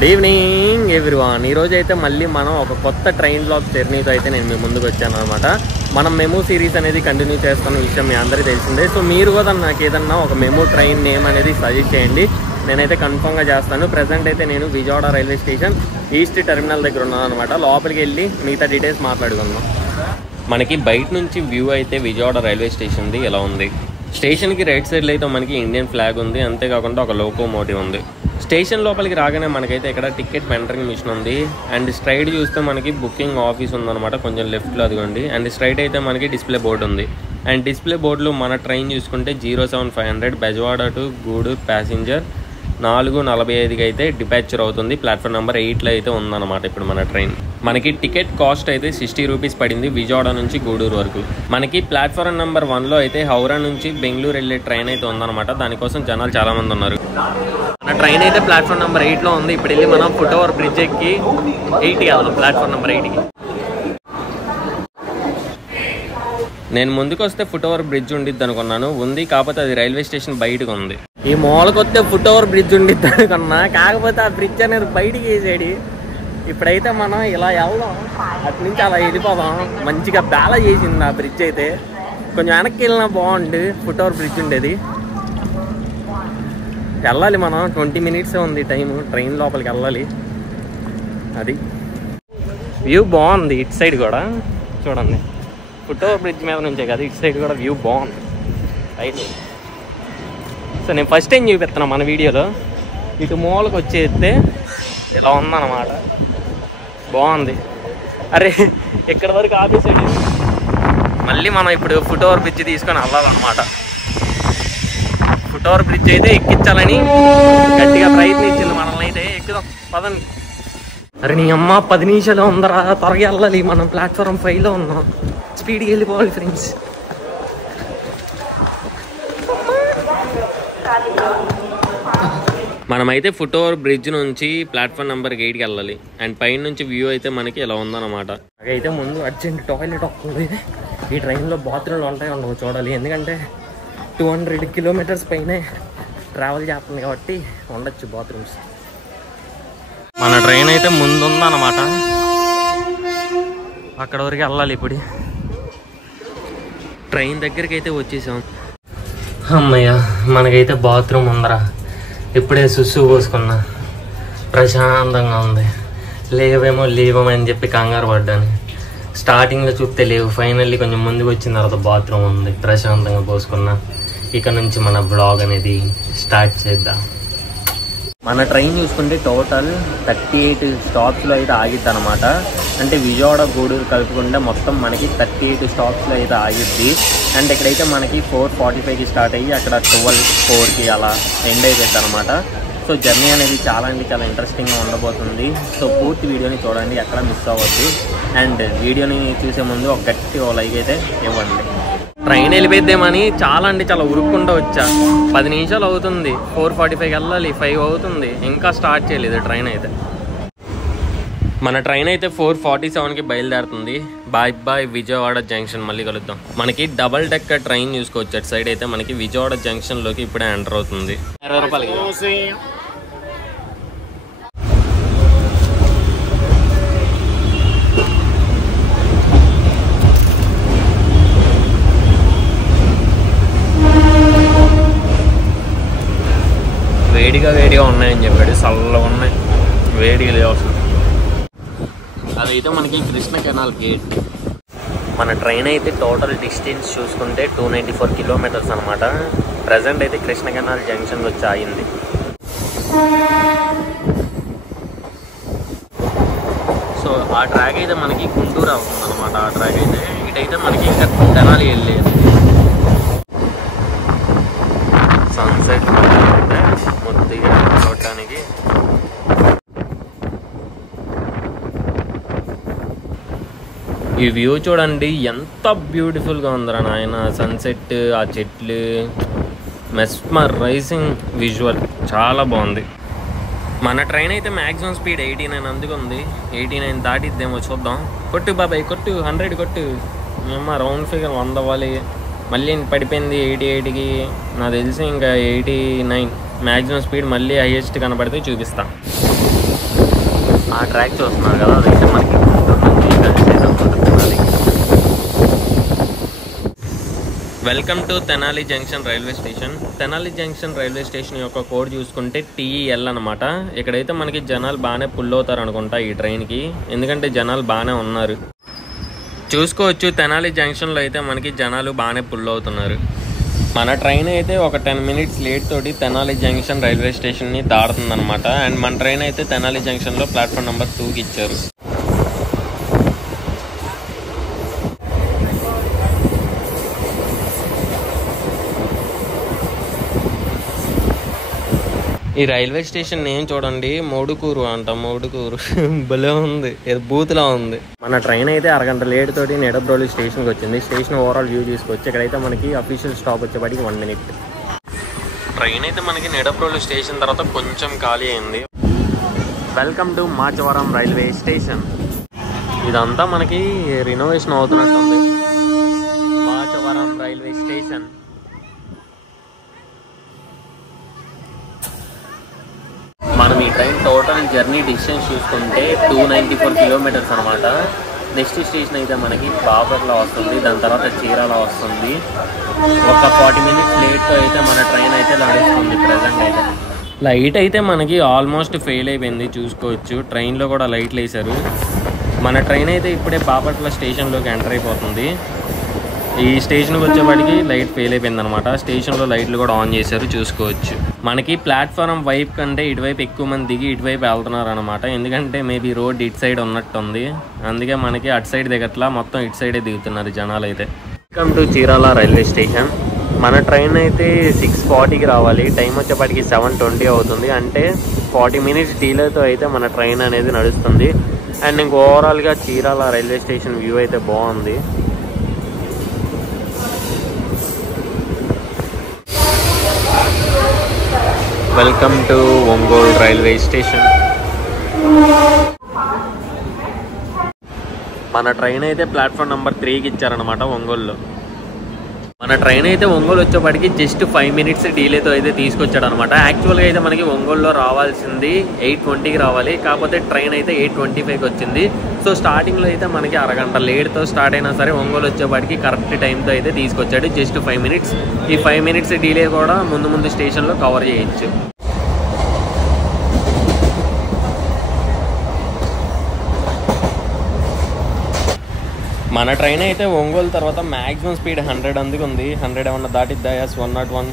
Good evening everyone. ఈరోజు అయితే మళ్ళీ మనం ఒక కొత్త ట్రైన్ బ్లాగ్ జర్నీతో అయితే నేను మీ ముందుకు వచ్చాను అనమాట. మనం మెమో సిరీస్ అనేది కంటిన్యూ చేస్తున్న విషయం మీ అందరికీ తెలిసిందే. సో మీరు కూడా నాకు ఏదన్నా ఒక మెమో ట్రైన్ నేమ్ అనేది సజెస్ట్ చేయండి, నేనైతే కన్ఫర్మ్గా చేస్తాను. ప్రజెంట్ అయితే నేను Vijayawada railway station east terminal దగ్గర ఉన్నాను అనమాట. లోపలికి వెళ్ళి మిగతా డీటెయిల్స్ మాట్లాడుకుందాం. మనకి బయట నుంచి వ్యూ అయితే విజయవాడ రైల్వే స్టేషన్ది ఎలా ఉంది. స్టేషన్కి రైట్ సైడ్లో అయితే మనకి ఇండియన్ ఫ్లాగ్ ఉంది, అంతేకాకుండా ఒక లోకోమోటివ్ ఉంది. స్టేషన్ లోపలికి రాగానే మనకైతే ఇక్కడ టికెట్ వెండరింగ్ మిషన్ ఉంది. అండ్ స్ట్రైట్ చూస్తే మనకి బుకింగ్ ఆఫీస్ ఉందన్నమాట, కొంచెం లెఫ్ట్లో అదిగోండి. అండ్ స్ట్రైట్ అయితే మనకి డిస్ప్లే బోర్డు ఉంది. అండ్ డిస్ప్లే బోర్డులో మన ట్రైన్ చూసుకుంటే 07500 బెజవాడ టు గూడూరు ప్యాసింజర్ 4:45కి అయితే డిపాచర్ అవుతుంది. ప్లాట్ఫామ్ నెంబర్ 8లో అయితే ఉందన్నమాట ఇప్పుడు మన ట్రైన్. మనకి టికెట్ కాస్ట్ అయితే 60 రూపీస్ పడింది విజయవాడ నుంచి గూడూరు వరకు. మనకి ప్లాట్ఫామ్ నెంబర్ 1లో అయితే హౌరా నుంచి బెంగళూరు వెళ్ళే ట్రైన్ అయితే ఉందన్నమాట. దానికోసం జనాలు చాలా మంది ఉన్నారు. మన ట్రైన్ అయితే ప్లాట్ఫామ్ నెంబర్ 8లో ఉంది. ఇప్పుడు వెళ్ళి మనం ఫుట్ ఓవర్ బ్రిడ్జ్ ఎక్కి 8కి వెళ్దాం, ప్లాట్ఫామ్ నెంబర్ 8కి. నేను ముందుకు వస్తే ఫుట్ ఓవర్ బ్రిడ్జ్ ఉండిద్ది అనుకున్నాను, ఉంది, కాకపోతే అది రైల్వే స్టేషన్ బయటకు ఉంది. ఈ మూలకు వస్తే ఫుట్ ఓవర్ బ్రిడ్జ్ ఉండిద్ది అనుకున్నా, కాకపోతే ఆ బ్రిడ్జ్ అనేది బయటికి వేసాడు. ఇప్పుడైతే మనం ఇలా వెళ్దాం, అటు నుంచి అలా వెళ్ళిపోదాం. మంచిగా బేలా చేసింది ఆ బ్రిడ్జ్ అయితే. కొంచెం వెనక్కి వెళ్ళినా బాగుండు, ఫుట్ ఓవర్ బ్రిడ్జ్ ఉండేది. వెళ్ళాలి మనం, 20 మినిట్సే ఉంది టైము ట్రైన్ లోపలికి వెళ్ళాలి. అది వ్యూ బాగుంది. ఇటు సైడ్ కూడా చూడండి, ఫుట్ ఓవర్ బ్రిడ్జ్ మీద నుంచే కదా, ఇటు సైడ్ కూడా వ్యూ బాగుంది రైట్. సో నేను ఫస్ట్ టైం చూపిస్తున్నా మన వీడియోలో. ఇటు మూలకు వచ్చేస్తే ఇలా ఉందన్నమాట, బాగుంది. అరే ఇక్కడ వరకు ఆపేసాడు. మళ్ళీ మనం ఇప్పుడు ఫుట్ ఓవర్ బ్రిడ్జ్ తీసుకొని వెళ్ళాలన్నమాట. ఫుట్ ఓవర్ బ్రిడ్జ్ అయితే ఎక్కించాలని గట్టిగా ప్రయత్నించింది, మనల్ని అయితే ఎక్కుదాం పదండి. అరే నీ అమ్మ 10 నిమిషాలు ఉందరా, త్వరగా వెళ్ళాలి. మనం ప్లాట్ఫామ్ 5లో ఉన్నాం, స్పీడ్కి వెళ్ళిపోవాలి ఫ్రెండ్స్. మనమైతే ఫుట్ ఓవర్ బ్రిడ్జ్ నుంచి ప్లాట్ఫామ్ నెంబర్ 8కి వెళ్ళాలి. అండ్ పైన నుంచి వ్యూ అయితే మనకి ఇలా ఉందన్నమాట. అయితే ముందు అర్జెంట్ టాయిలెట్ వస్తుంది. ఈ ట్రైన్లో బాత్రూమ్లు ఉంటాయి ఉండవు చూడాలి, ఎందుకంటే 200 కిలోమీటర్స్ పైనే ట్రావెల్ చేస్తుంది కాబట్టి ఉండొచ్చు బాత్రూమ్స్. మన ట్రైన్ అయితే ముందు ఉందన్నమాట, అక్కడ వరకు వెళ్ళాలి. ఇప్పుడు ట్రైన్ దగ్గరికి అయితే వచ్చేసాం. అమ్మయ్య, మనకైతే బాత్రూమ్ ఉందరా. ఇప్పుడే సుస్సు పోసుకున్నా, ప్రశాంతంగా ఉంది. లేవేమని చెప్పి కంగారు పడ్డాను. స్టార్టింగ్లో చూస్తే లేవు, ఫైనల్లీ కొంచెం ముందుకు వచ్చిన తర్వాత బాత్రూమ్ ఉంది, ప్రశాంతంగా పోసుకున్నా. ఇక నుంచి మన బ్లాగ్ అనేది స్టార్ట్ చేద్దాం. మన ట్రైన్ చూసుకుంటే టోటల్ 38 స్టాప్స్లో అయితే ఆగిద్ది అనమాట. అంటే విజయవాడ గూడూరు కలుపుకుంటే మొత్తం మనకి 38 స్టాప్స్లో అయితే ఆగిద్ది. అండ్ ఇక్కడైతే మనకి 4:45కి స్టార్ట్ అయ్యి అక్కడ 12:04కి అలా ఎండ్ అయిపోద్ది అనమాట. సో జర్నీ అనేది చాలా ఇంట్రెస్టింగ్గా ఉండబోతుంది. సో పూర్తి వీడియోని చూడండి, ఎక్కడ మిస్ అవ్వద్దు. అండ్ వీడియోని చూసే ముందు ఒక గట్టి లైక్ అయితే ఇవ్వండి. ట్రైన్ వెళ్ళిపోద్దేమని చాలా ఉరుక్కుంటూ వచ్చా. 10 నిమిషాలు అవుతుంది, 4:45కి వెళ్ళాలి, 5 అవుతుంది, ఇంకా స్టార్ట్ చేయలేదు ట్రైన్ అయితే. మన ట్రైన్ అయితే 4:47కి బయలుదేరుతుంది. బాయ్ విజయవాడ జంక్షన్, మళ్ళీ కలుద్దాం. మనకి డబల్ డెక్కర్ ట్రైన్ చూసుకోవచ్చు. అటు సైడ్ అయితే మనకి విజయవాడ జంక్షన్లోకి ఇప్పుడే ఎంటర్ అవుతుంది. 20 రూపాయలకి. వేడిగా ఉన్నాయని చెప్పాడు, చల్లగా ఉన్నాయి, వేడిగా లేవు అసలు. అదైతే మనకి కృష్ణ కెనాల్ గేట్. మన ట్రైన్ అయితే టోటల్ డిస్టెన్స్ చూసుకుంటే 294 కిలోమీటర్స్ అనమాట. ప్రజెంట్ అయితే కృష్ణ కెనాల్ జంక్షన్ వచ్చి ఆగింది. సో ఆ ట్రాక్ అయితే మనకి గుంటూరు అవుతుంది అనమాట. ఆ ట్రాక్ అయితే ఇటైతే మనకి ఇంకా తెనాలి వెళ్ళేది. సన్సెట్ మొత్తిగా చూడటానికి. ఈ వ్యూ చూడండి ఎంత బ్యూటిఫుల్గా ఉందిరా నాయన. సన్సెట్, ఆ చెట్లు, మెస్మరైజింగ్ విజువల్, చాలా బాగుంది. మన ట్రైన్ అయితే మ్యాక్సిమం స్పీడ్ 89 అందుకుంది. 89 దాటిద్దేమో చూద్దాం. కొట్టు బాబాయ్ కొట్టు, 100 కొట్టు. మేము రౌండ్ ఫిగర్ 100 అవ్వాలి. మళ్ళీ పడిపోయింది 88కి. నాకు తెలిసి ఇంకా 89 మ్యాక్సిమం స్పీడ్. మళ్ళీ హైయెస్ట్ కనపడితే చూపిస్తాను. ఆ ట్రాక్ చూస్తున్నారు కదా, అదైతే మనకి గుంటూరు నుంచి కలిసేది అనమాట Tenali. Welcome to Tenali junction railway station. Tenali junction railway station యొక్క కోడ్ చూసుకుంటే TEL అనమాట. ఇక్కడైతే మనకి జనాలు బాగానే పుల్ అవుతారు అనుకుంటా ఈ ట్రైన్కి, ఎందుకంటే జనాలు బాగానే ఉన్నారు. చూసుకోవచ్చు తెనాలి జంక్షన్లో అయితే మనకి జనాలు బాగానే పుల్ అవుతున్నారు. మన ట్రైన్ అయితే ఒక 10 minutes లేట్ తోటి తెనాలి జంక్షన్ రైల్వే స్టేషన్ని దాడుతుంది అనమాట. అండ్ మన ట్రైన్ అయితే తెనాలి జంక్షన్లో ప్లాట్ఫామ్ నెంబర్ 2కి ఇచ్చారు. ఈ రైల్వే స్టేషన్ నేమ్ చూడండి, మోడుకూరు అంట. మోడుకూరు భలే ఉంది, ఏదో బూత్లా ఉంది. మన ట్రైన్ అయితే అరగంట లేట్ తోటి నిడబ్రోలి స్టేషన్కి వచ్చింది. స్టేషన్ ఓవరాల్ వ్యూ తీసుకొచ్చి ఇక్కడైతే మనకి అఫీషియల్ స్టాప్ వచ్చేపాటికి 1 minute. ట్రైన్ అయితే మనకి నిడబ్రోలి స్టేషన్ తర్వాత కొంచెం ఖాళీ అయింది. Welcome to Machavaram railway station. ఇదంతా మనకి రినోవేషన్ అవుతున్నట్టుంది. Machavaram railway station. మనం ఈ ట్రైన్ టోటల్ జర్నీ డిస్టెన్స్ చూసుకుంటే 294 kilometers అనమాట. నెక్స్ట్ స్టేషన్ అయితే మనకి బాపట్ల వస్తుంది, దాని తర్వాత చీరాల వస్తుంది. ఒక 40 minutes లేట్తో అయితే మన ట్రైన్ అయితే నడుస్తుంది. ప్రజెంట్ అయితే లైట్ అయితే మనకి ఆల్మోస్ట్ ఫెయిల్ అయిపోయింది, చూసుకోవచ్చు. ట్రైన్లో కూడా లైట్లు వేశారు. మన ట్రైన్ అయితే ఇప్పుడే బాపట్ల స్టేషన్లోకి ఎంటర్ అయిపోతుంది. ఈ స్టేషన్కి వచ్చేవాడికి లైట్ ఫెయిల్ అయిపోయింది అనమాట. స్టేషన్లో లైట్లు కూడా ఆన్ చేశారు, చూసుకోవచ్చు. మనకి ప్లాట్ఫారం వైపు కంటే ఇటువైపు ఎక్కువ మంది దిగి ఇటువైపు వెళ్తున్నారు అనమాట. ఎందుకంటే మేబీ రోడ్ ఇటు సైడ్ ఉన్నట్టుంది, అందుకే మనకి అటు సైడ్ దిగట్లా, మొత్తం ఇటు సైడే దిగుతున్నారు జనాలు అయితే. Welcome to Chirala railway station. మన ట్రైన్ అయితే 6:40కి రావాలి, టైం వచ్చేపాటికి 7:20 అవుతుంది. అంటే 40 minutes డీలేతో అయితే మన ట్రైన్ అనేది నడుస్తుంది. అండ్ ఇంక ఓవరాల్గా చీరాల రైల్వే స్టేషన్ వ్యూ అయితే బాగుంది. Welcome to Ongole railway station. మన ట్రైన్ అయితే ప్లాట్ఫామ్ నెంబర్ 3కి ఇచ్చారనమాట ఒంగోలులో. మన ట్రైన్ అయితే ఒంగోలు వచ్చేప్పటికి జస్ట్ 5 minutes డీలేతో అయితే తీసుకొచ్చాడు అనమాట. యాక్చువల్గా అయితే మనకి ఒంగోలులో రావాల్సింది 8:20కి రావాలి, కాకపోతే ట్రైన్ అయితే 8:25కి వచ్చింది. సో స్టార్టింగ్లో అయితే మనకి అరగంట లేట్తో స్టార్ట్ అయినా సరే ఒంగోలు వచ్చేప్పటికి కరెక్ట్ టైంతో అయితే తీసుకొచ్చాడు. Just 5 minutes. ఈ 5 minutes డీలే కూడా ముందు స్టేషన్లో కవర్ చేయొచ్చు. మన ట్రైన్ అయితే ఒంగోలు తర్వాత మ్యాక్సిమం స్పీడ్ 100 అందుకుంది. 100 ఏమన్నా దాటిద్దా? ఎస్, 101.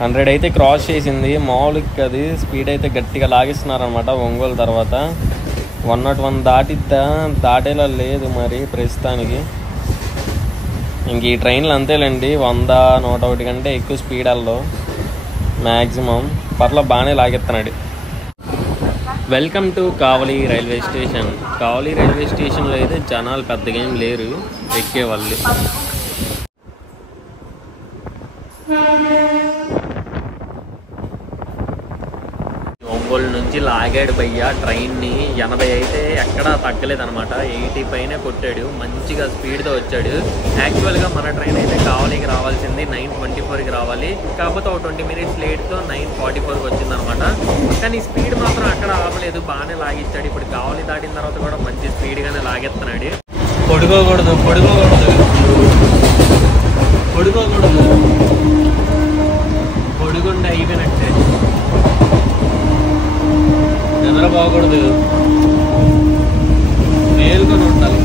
100 అయితే క్రాస్ చేసింది. మామూలుగా అది స్పీడ్ అయితే గట్టిగా లాగిస్తున్నారు అనమాట ఒంగోలు తర్వాత. 101 దాటిద్దా? దాటేలా లేదు మరి ప్రస్తుతానికి. ఇంక ఈ ట్రైన్లు అంతేలేండి, 100, 101 కంటే ఎక్కువ స్పీడ్ అల్లో మ్యాక్సిమం. పర్ల బాగానే లాగెత్తున్నాడు. Welcome to Kavali railway station. Kavali railway స్టేషన్లో అయితే జనాలు పెద్దగా ఏం లేరు ఎక్కేవాళ్ళు. ఒంగోలు నుంచి లాగాడు భయ్య ట్రైన్ని. 80 అయితే ఎక్కడా తగ్గలేదనమాట, 80 పైనే కొట్టాడు. మంచిగా స్పీడ్తో వచ్చాడు. యాక్చువల్గా మన ట్రైన్ అయితే కావలికి రావాల్సింది 9:24కి రావాలి, కాకపోతే ఒక 20 minutes లేట్తో 9:44కి వచ్చిందనమాట. కానీ స్పీడ్ మాత్రం అక్కడ ఆపలేదు, బాగానే లాగిచ్చాడు. ఇప్పుడు కావలి దాటిన తర్వాత కూడా మంచి స్పీడ్గానే లాగెత్తున్నాడు. పొడుకోకూడదు పొడుగుండే అయిపోయినట్టే, నిద్రపోకూడదు, మేలుకొని ఉండాలి.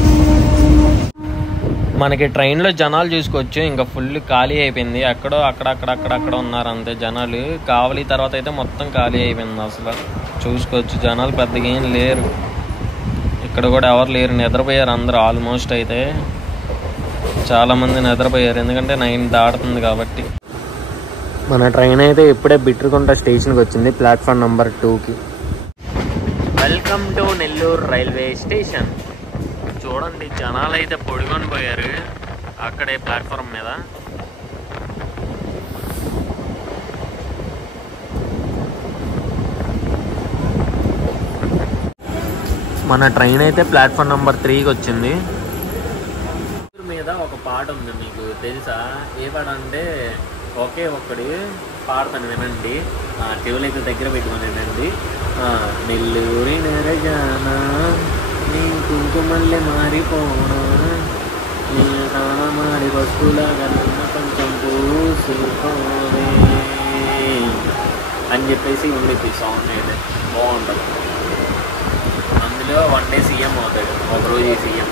మనకి ట్రైన్లో జనాలు చూసుకోవచ్చు, ఇంకా ఫుల్ ఖాళీ అయిపోయింది. అక్కడక్కడ ఉన్నారు అంతే జనాలు. కావలి తర్వాత అయితే మొత్తం ఖాళీ అయిపోయింది అసలు. చూసుకోవచ్చు జనాలు పెద్దగా ఏం లేరు. ఇక్కడ కూడా ఎవరు లేరు, నిద్రపోయారు అందరూ. ఆల్మోస్ట్ అయితే చాలామంది నిద్రపోయారు, ఎందుకంటే 9 దాటుతుంది కాబట్టి. మన ట్రైన్ అయితే ఇప్పుడే బిట్రకుంట స్టేషన్కి వచ్చింది, ప్లాట్ఫామ్ నెంబర్ 2కి. Welcome to Nellore railway station. చూడండి జనాలు అయితే పొడుకొని పోయారు అక్కడే ప్లాట్ఫామ్ మీద. మన ట్రైన్ అయితే ప్లాట్ఫామ్ నెంబర్ 3కి వచ్చింది. మీద ఒక పాట ఉంది, మీకు తెలుసా? ఏ పాట అంటే ఒకే ఒక్కడి పాడతాను వినండి, చెవులు అయితే దగ్గర పెట్టుకుని వినండి. నెల్లూరి నెరజానా నీ కుంకుమల్లె మారిపోనా నీ తాన మారి వస్తువులాగా నన్న కొంచెం పూసుకోవే అని చెప్పేసి ఉండిద్ది సాంగ్ అయితే బాగుంటుంది. అందులో వన్ డే సీఎం అవుతాడు, ఒకరోజు సీఎం,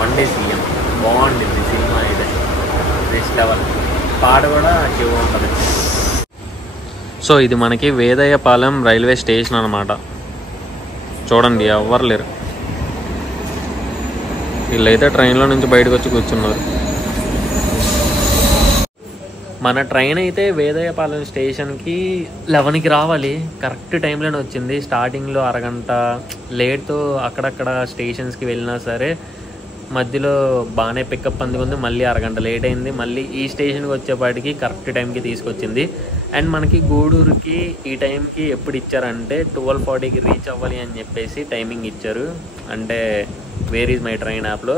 వన్ డే సీఎం. బాగుంటుంది సినిమా అయితే, నెక్స్ట్ లెవెల్. పాట కూడా చెవు ఉంటుంది. సో ఇది మనకి వేదయ్యపాలెం రైల్వే స్టేషన్ అనమాట. చూడండి ఎవ్వరు లేరు, వీళ్ళైతే ట్రైన్లో నుంచి బయటకు వచ్చి కూర్చున్నారు. మన ట్రైన్ అయితే వేదయ్యపాలెం స్టేషన్కి 11కి రావాలి, కరెక్ట్ టైంలోనే వచ్చింది. స్టార్టింగ్లో అరగంట లేట్తో అక్కడక్కడ స్టేషన్స్కి వెళ్ళినా సరే మధ్యలో బాగానే పికప్ అందుకుంది. మళ్ళీ అరగంట లేట్ అయింది. మళ్ళీ ఈ స్టేషన్కి వచ్చేపాటికి కరెక్ట్ టైంకి తీసుకొచ్చింది. అండ్ మనకి గూడూరుకి ఈ టైంకి ఎప్పుడు ఇచ్చారంటే 12:40కి రీచ్ అవ్వాలి అని చెప్పేసి టైమింగ్ ఇచ్చారు, అంటే వేర్ ఈజ్ మై ట్రైన్ యాప్లో.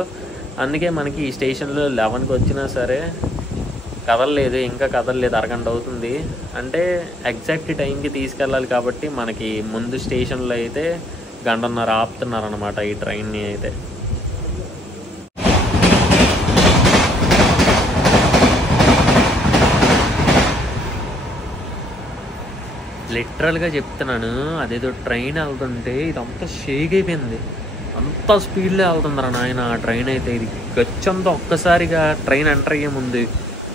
అందుకే మనకి ఈ స్టేషన్లో 11కి వచ్చినా సరే కదలలేదు, ఇంకా కదలలేదు, అరగంట అవుతుంది. అంటే ఎగ్జాక్ట్ టైంకి తీసుకెళ్ళాలి కాబట్టి మనకి ముందు స్టేషన్లో అయితే గంటన్నర ఆపుతున్నారనమాట ఈ ట్రైన్ని అయితే. లిటరల్గా చెప్తున్నాను, అదేదో ట్రైన్ వెళ్తుంటే ఇదంతా షేక్ అయిపోయింది, అంత స్పీడ్లో వెళ్తుందిరా నాయన ఆ ట్రైన్ అయితే. ఇది గచ్చంతా ఒక్కసారిగా ట్రైన్ ఎంటర్ అయ్యే ముందు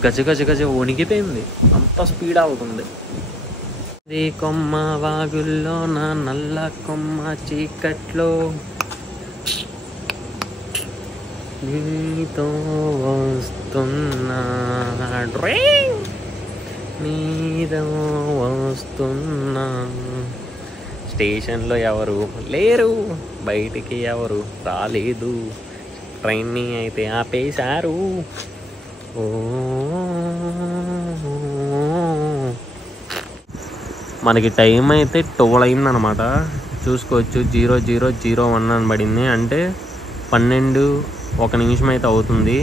గజ గజ గజ వణికిపోయింది, అంత స్పీడ్ అవుతుంది. ఇది కొమ్మ వాగుల్లో నా నల్ల కొమ్మ చీకట్లో నీతో వస్తున్నా ట్రైన్ నీతో వస్తున్నా. స్టేషన్లో ఎవరు లేరు, బయటికి ఎవరు రాలేదు, ట్రైన్ని అయితే ఆపేశారు. ఓ మనకి టైం అయితే 12 అయిందనమాట. చూసుకోవచ్చు 0001 అని పడింది, అంటే 12:01 అయితే అవుతుంది.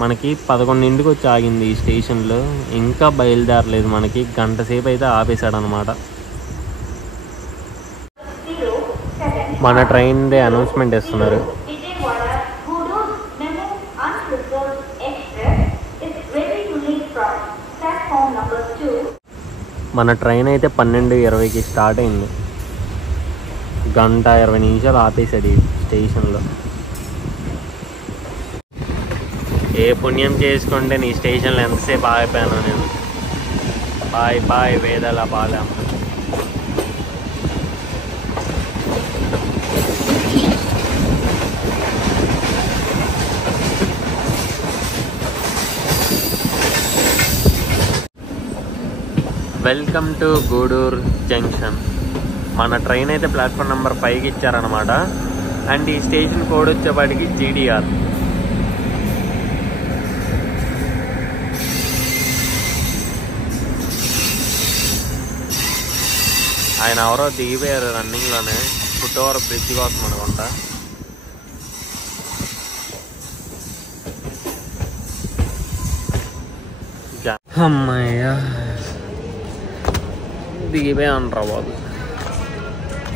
మనకి 11కి వచ్చి ఆగింది ఈ స్టేషన్లో, ఇంకా బయలుదేరలేదు. మనకి గంట సేపు అయితే ఆపేశాడు అనమాట. మన ట్రైన్దే అనౌన్స్మెంట్ ఇస్తున్నారు. మన ట్రైన్ అయితే 12:20కి స్టార్ట్ అయింది, గంట 20 నిమిషాలు ఆపేసాడు ఈ స్టేషన్లో. ఏ పుణ్యం చేసుకుంటే నీ స్టేషన్లో ఎంతసేపు ఆగిపోయాను నేను. Bye bye Vedayyapalem. Welcome to Gudur junction. మన ట్రైన్ అయితే ప్లాట్ఫామ్ నెంబర్ 5కి ఇచ్చారనమాట. అండ్ ఈ స్టేషన్ కోడ్ వచ్చేపాటికి GDR. ఆయన ఎవరో దిగిపోయారు రన్నింగ్లోనే, ఫుట్ ఓవర్ బ్రిడ్జ్ కోసం అనుకుంటా. అమ్మాయ్యా దిగిపోయాను రా బాబు.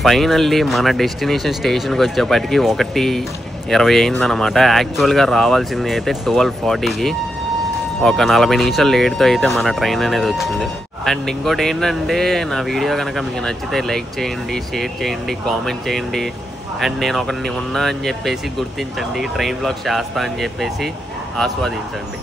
ఫైనల్లీ మన డెస్టినేషన్ స్టేషన్కి వచ్చేప్పటికి 1:20 అయిందనమాట. యాక్చువల్గా రావాల్సింది అయితే 12:40కి, ఒక 40 నిమిషాలు లేట్తో అయితే మన ట్రైన్ అనేది వచ్చింది. అండ్ ఇంకోటి ఏంటంటే, నా వీడియో కనుక మీకు నచ్చితే లైక్ చేయండి, షేర్ చేయండి, కామెంట్ చేయండి. అండ్ నేను ఒకరిని ఉన్నా అని చెప్పేసి గుర్తించండి, ట్రైన్ వ్లాగ్స్ చేస్తా అని చెప్పేసి ఆస్వాదించండి.